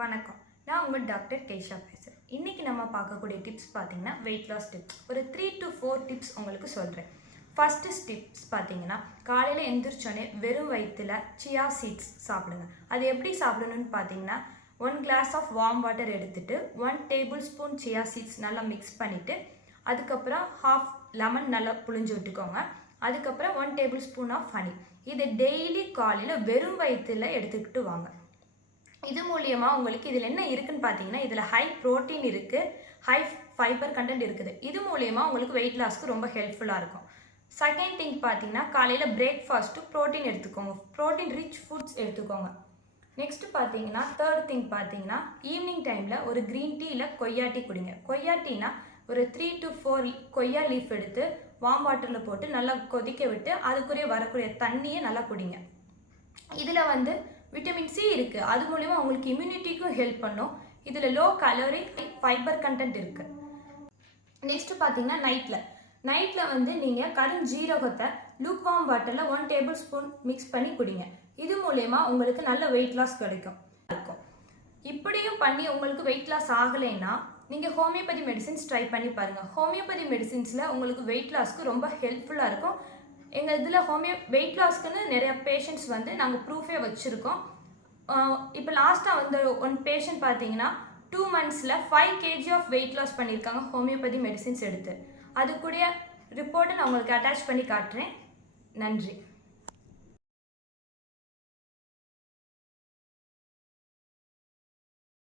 வணக்கம். நான் உங்கள் டாக்டர் கேஷா பேசுகிறேன். இன்றைக்கி நம்ம பார்க்கக்கூடிய டிப்ஸ் பார்த்தீங்கன்னா வெயிட் லாஸ் டிப்ஸ். ஒரு 3 to 4 டிப்ஸ் உங்களுக்கு சொல்கிறேன். ஃபஸ்ட்டு டிப்ஸ் பார்த்தீங்கன்னா, காலையில் எந்திரிச்சோடனே வெறும் வயிற்றில் சியா சீட்ஸ் சாப்பிடுங்க. அது எப்படி சாப்பிடணும்னு பார்த்தீங்கன்னா, 1 glass ஆஃப் வார்ம் வாட்டர் எடுத்துகிட்டு 1 tablespoon சியா சீட்ஸ் நல்லா மிக்ஸ் பண்ணிவிட்டு, அதுக்கப்புறம் ½ லெமன் நல்லா புழிஞ்சு விட்டுக்கோங்க. அதுக்கப்புறம் 1 tablespoon ஆஃப் ஹனி. இது டெய்லி காலையில் வெறும் வயிற்றில் எடுத்துக்கிட்டு வாங்க. இது மூலியமாக உங்களுக்கு இதில் என்ன இருக்குன்னு பார்த்தீங்கன்னா, இதில் ஹை ப்ரோட்டீன் இருக்குது, ஹை ஃபைபர் கண்டென்ட் இருக்குது. இது மூலியமாக உங்களுக்கு வெயிட் லாஸ்க்கு ரொம்ப ஹெல்ப்ஃபுல்லாக இருக்கும். செகண்ட் திங் பார்த்தீங்கன்னா, காலையில் பிரேக்ஃபாஸ்ட்டு ப்ரோட்டீன் எடுத்துக்கோங்க. ப்ரோட்டீன் ரிச் ஃபுட்ஸ் எடுத்துக்கோங்க. நெக்ஸ்ட்டு பார்த்தீங்கன்னா, தேர்ட் திங் பார்த்தீங்கன்னா, ஈவினிங் டைமில் ஒரு க்ரீன் டீ இல்லை கொய்யா டீ குடிங்க. கொய்யா டீனா ஒரு 3 to 4 கொய்யா லீஃப் எடுத்து வார்ம் வாட்டரில் போட்டு நல்லா கொதிக்க விட்டு அதுக்குரிய வரக்கூடிய தண்ணியை நல்லா குடிங்க. இதில் விட்டமின் சி இருக்குது. அது மூலிமா உங்களுக்கு இம்யூனிட்டிக்கும் ஹெல்ப் பண்ணும். இதில் லோ கலோரி ஃபைபர் கண்டென்ட் இருக்குது. நெக்ஸ்ட்டு பார்த்தீங்கன்னா, நைட்டில் நீங்கள் கருஞ்சீரகத்தை லூக் வார்ம் வாட்டரில் 1 tablespoon மிக்ஸ் பண்ணி குடிங்க. இது மூலயமா உங்களுக்கு நல்ல வெயிட் லாஸ் கிடைக்கும். இப்படியும் பண்ணி உங்களுக்கு வெயிட் லாஸ் ஆகலைன்னா நீங்கள் ஹோமியோபதி மெடிசின்ஸ் ட்ரை பண்ணி பாருங்கள். ஹோமியோபதி மெடிசின்ஸில் உங்களுக்கு வெயிட் லாஸ்க்கு ரொம்ப ஹெல்ப்ஃபுல்லாக இருக்கும். எங்கள் இதில் வெயிட் லாஸ்க்குன்னு நிறைய பேஷண்ட்ஸ் நாங்கள் ப்ரூஃபே வச்சுருக்கோம். இப்போ லாஸ்ட்டாக ஒன் பேஷண்ட் பார்த்தீங்கன்னா 2 monthஸில் 5 kg ஆஃப் வெயிட் லாஸ் பண்ணியிருக்காங்க ஹோமியோபதி மெடிசின்ஸ் எடுத்து. அதுக்குரிய ரிப்போர்ட்டை நான் உங்களுக்கு அட்டாச் பண்ணி காட்டுறேன். நன்றி.